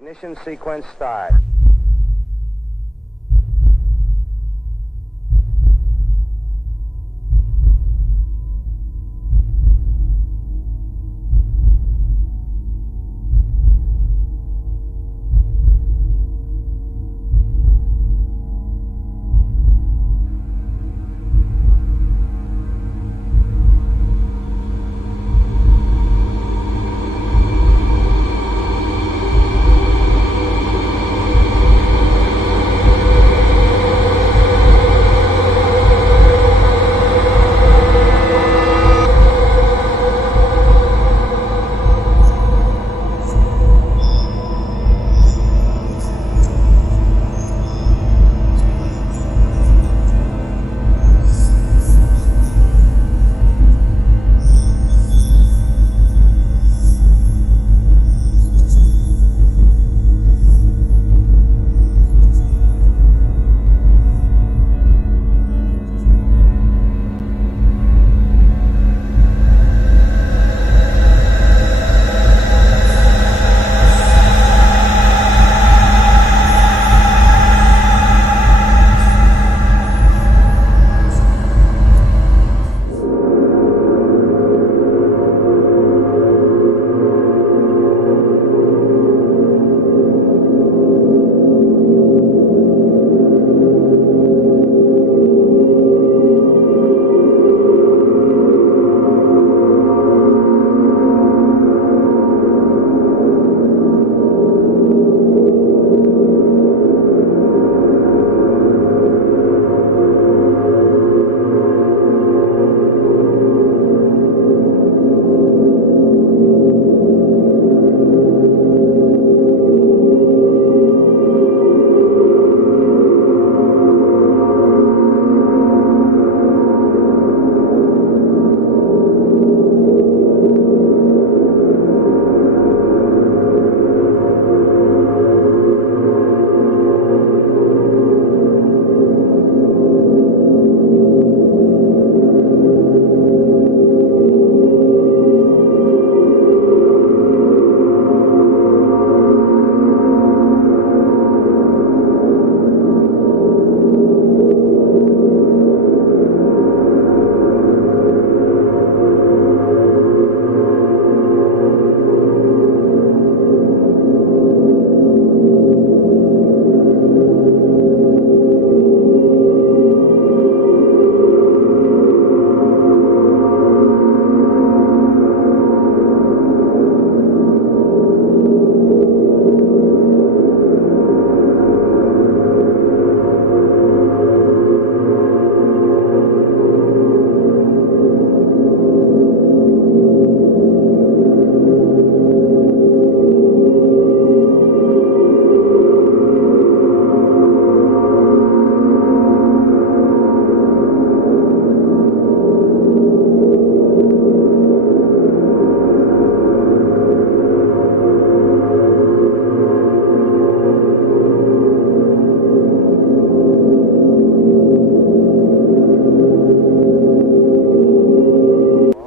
Ignition sequence start.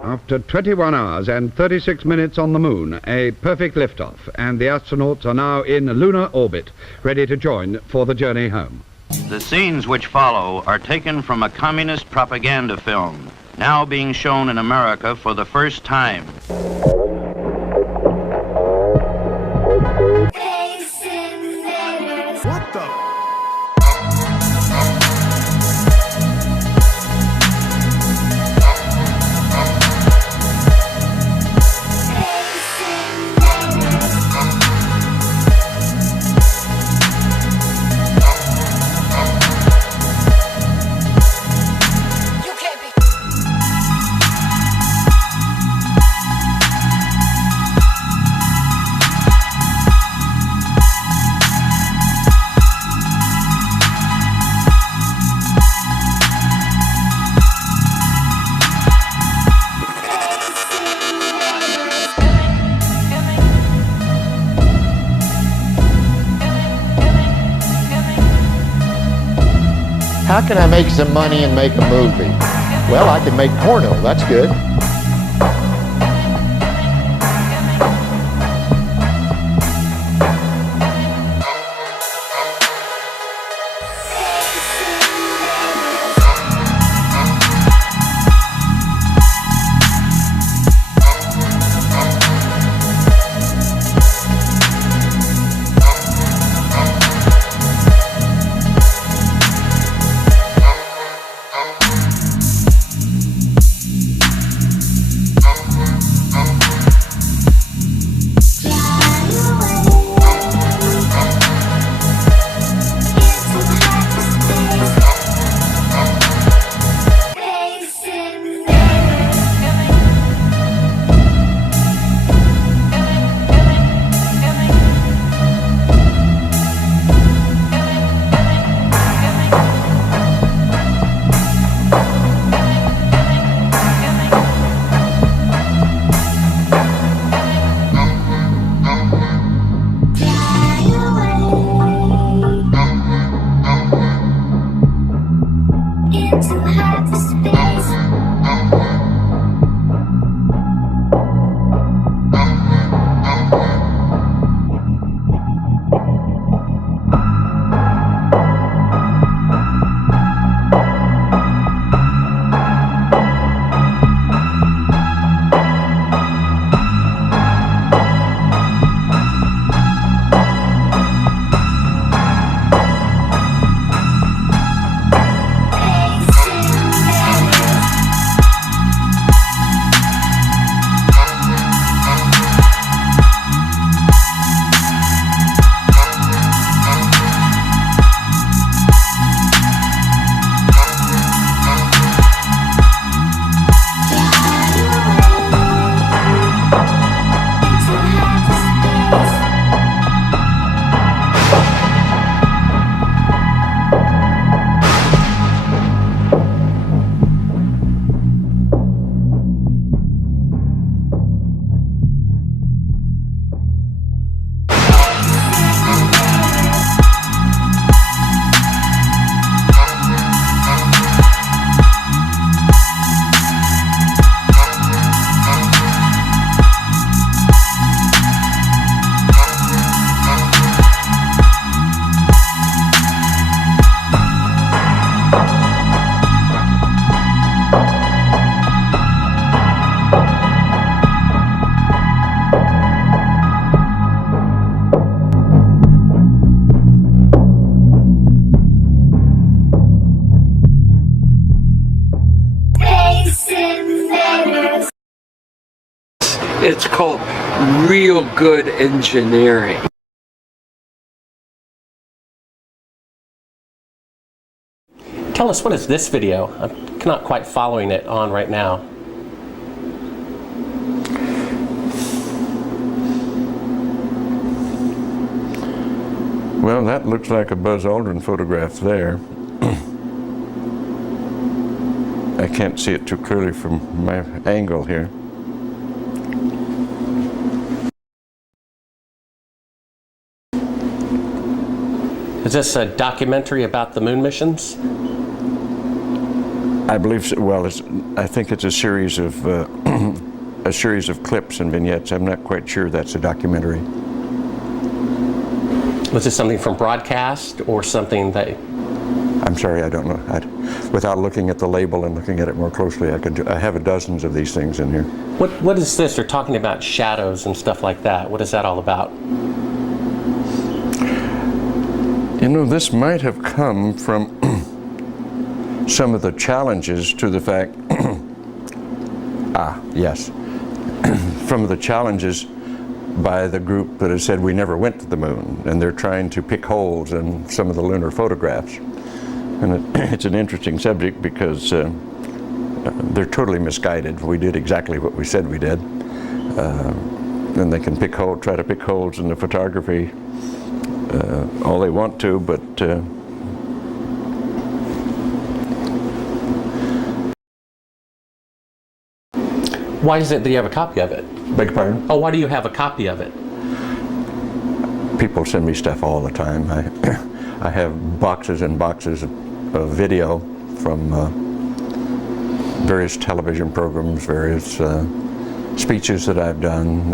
After 21 hours and 36 minutes on the moon, a perfect liftoff, and the astronauts are now in lunar orbit, ready to join for the journey home. The scenes which follow are taken from a communist propaganda film, now being shown in America for the first time. What the? How can I make some money and make a movie? Well, I can make porno, that's good. It's called real good engineering. Tell us, what is this video? I'm not quite following it on right now. Well, that looks like a Buzz Aldrin photograph there. I can't see it too clearly from my angle here. Is this a documentary about the moon missions? I believe so. Well, I think it's a series of clips and vignettes. I'm not quite sure that's a documentary. Was this something from broadcast or something that... I'm sorry, I don't know. Without looking at the label and looking at it more closely, I have dozens of these things in here. What is this? They're talking about shadows and stuff like that. What is that all about? You know, this might have come from some of the challenges to the fact, from the challenges by the group that has said we never went to the moon, and they're trying to pick holes in some of the lunar photographs. And it's an interesting subject because they're totally misguided. We did exactly what we said we did. And they can try to pick holes in the photography all they want to, but Why is it that you have a copy of it? beg your pardon? Oh, why do you have a copy of it? People send me stuff all the time. I have boxes and boxes of video from various television programs, various speeches that I've done.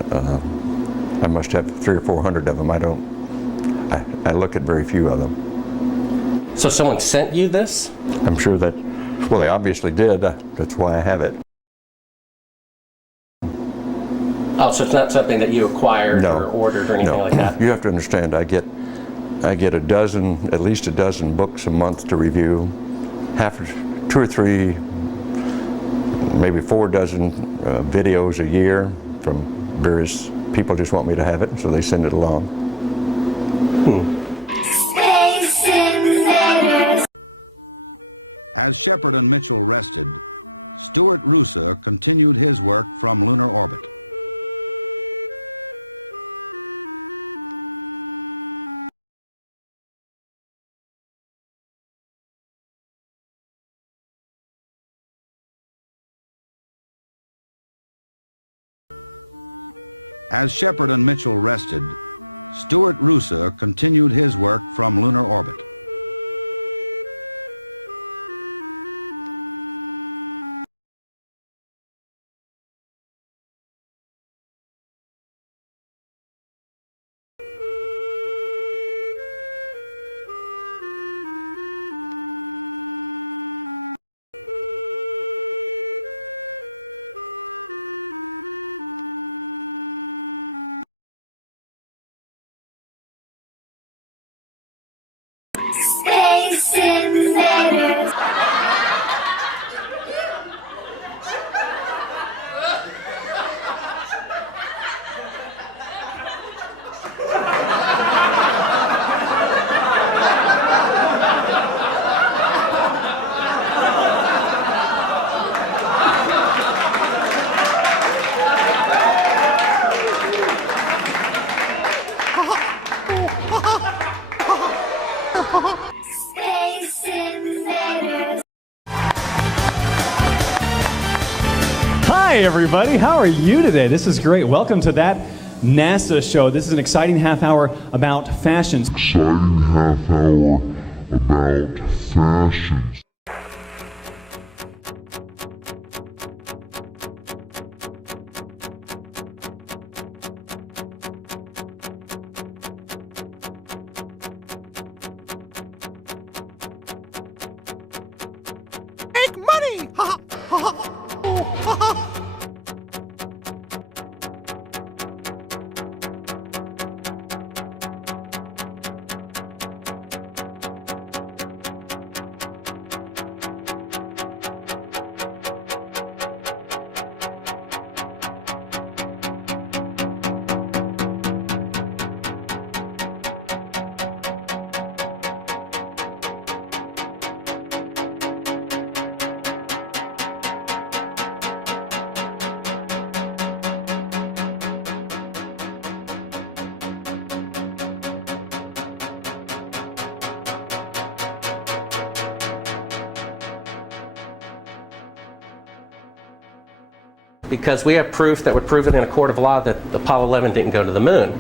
I must have 300 or 400 of them. I look at very few of them. So someone sent you this? I'm sure that, well, they obviously did. That's why I have it. Oh, so it's not something that you acquired No. or ordered or anything like that? You have to understand, I get at least a dozen books a month to review, 2 or 3, maybe 4 dozen videos a year from various people just want me to have it, so they send it along. As Shepard and Mitchell rested, Stuart Roosa continued his work from lunar orbit. As Shepard and Mitchell rested, Stuart Roosa continued his work from lunar orbit. Hi everybody, how are you today? This is great. Welcome to That NASA Show. This is an exciting half hour about fashion. Exciting half hour about fashion. Make money! because we have proof that would prove it in a court of law that Apollo 11 didn't go to the moon.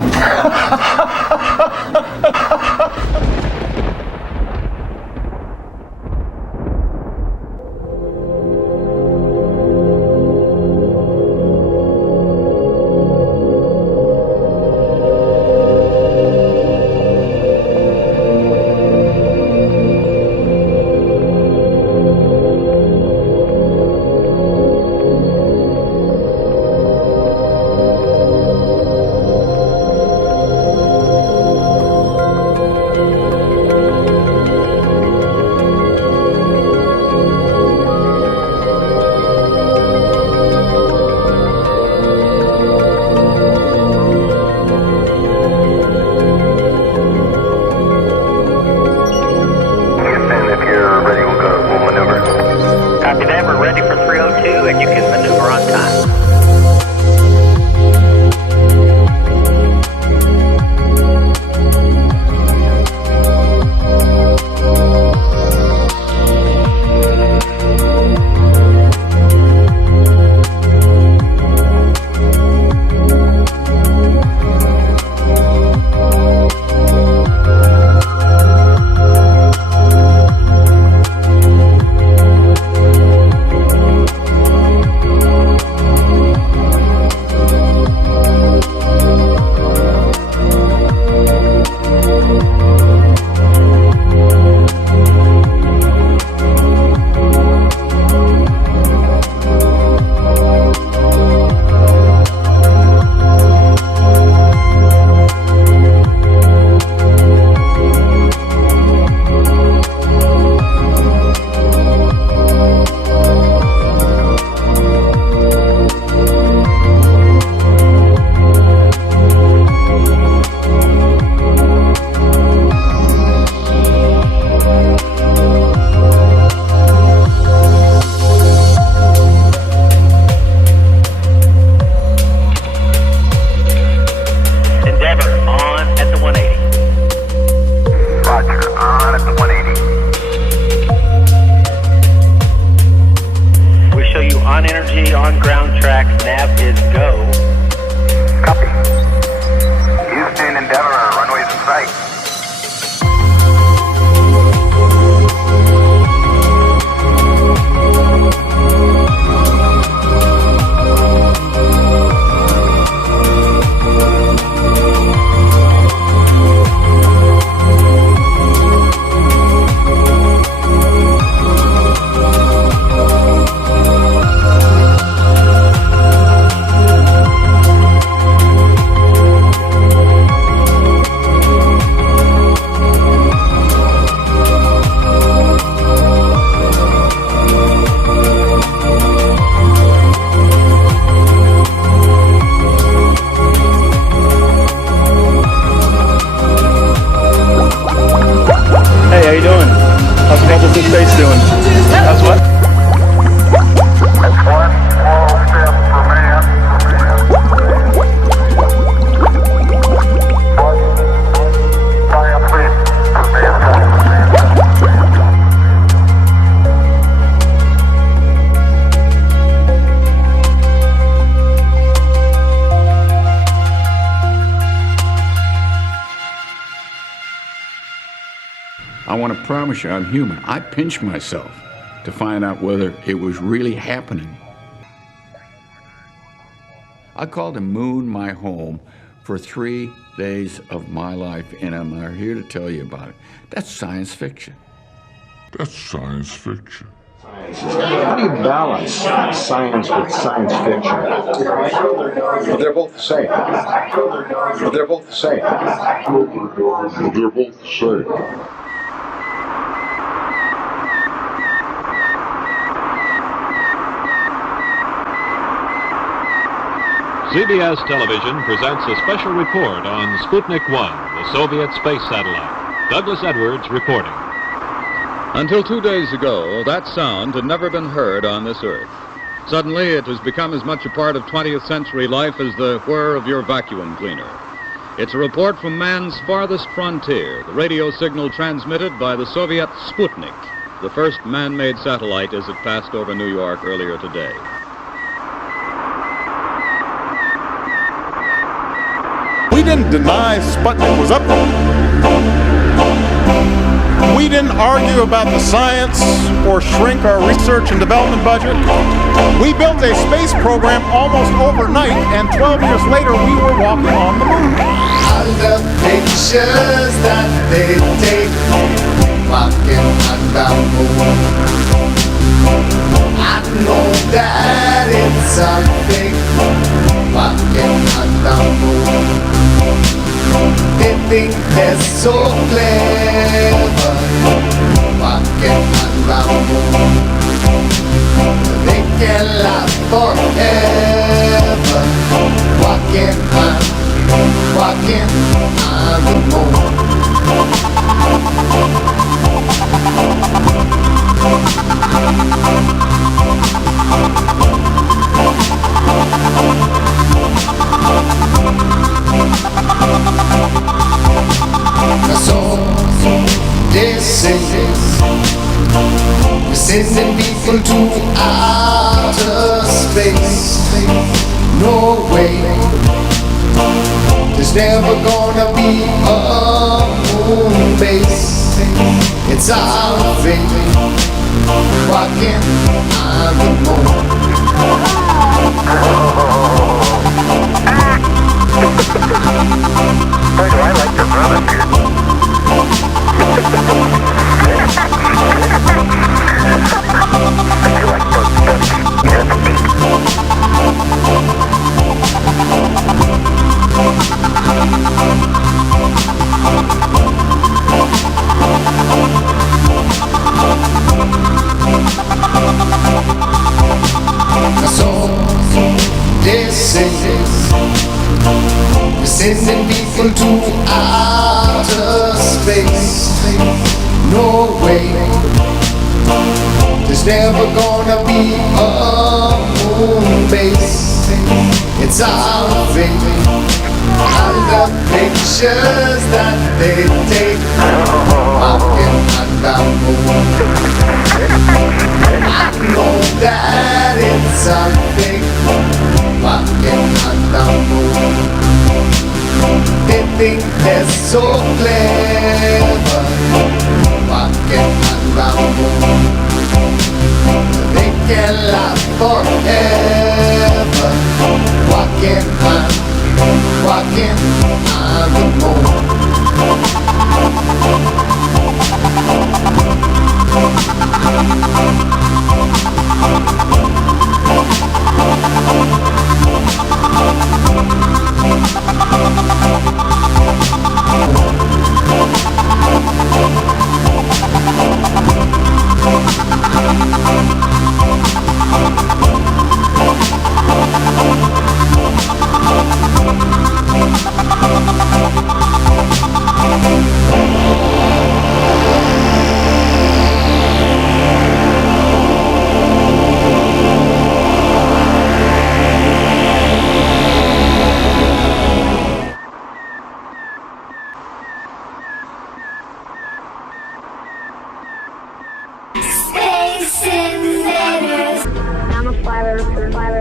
I want to promise you I'm human. I pinched myself to find out whether it was really happening. I called the moon my home for 3 days of my life, and I'm here to tell you about it. That's science fiction. That's science fiction. How do you balance science with science fiction? Well, they're both the same. Well, they're both the same. Well, they're both the same. CBS Television presents a special report on Sputnik 1, the Soviet space satellite. Douglas Edwards reporting. Until 2 days ago, that sound had never been heard on this Earth. Suddenly, it has become as much a part of 20th century life as the whir of your vacuum cleaner. It's a report from man's farthest frontier, the radio signal transmitted by the Soviet Sputnik, the first man-made satellite as it passed over New York earlier today. didn't deny Sputnik was up there. We didn't argue about the science or shrink our research and development budget. We built a space program almost overnight, and 12 years later we were walking on the moon. All the pictures that they take walking on the moon, I know that it's a fake walking on the moon. They think they're so clever walking on the moon. They can last forever walking on the moon. So they say we're sending people to outer space. No way, there's never gonna be a moon base. It's our fate, walking on the moon. Boy, do I like your brother. So they say we're sending people to outer space. No way, there's never gonna be a moon base. It's our fate. All the pictures that they take walking on the moon, I know that it's a fake walking on the moon. They think they're so clever walking on the moon. They can last forever walking on the moon. Space Invaders. I'm a pilot.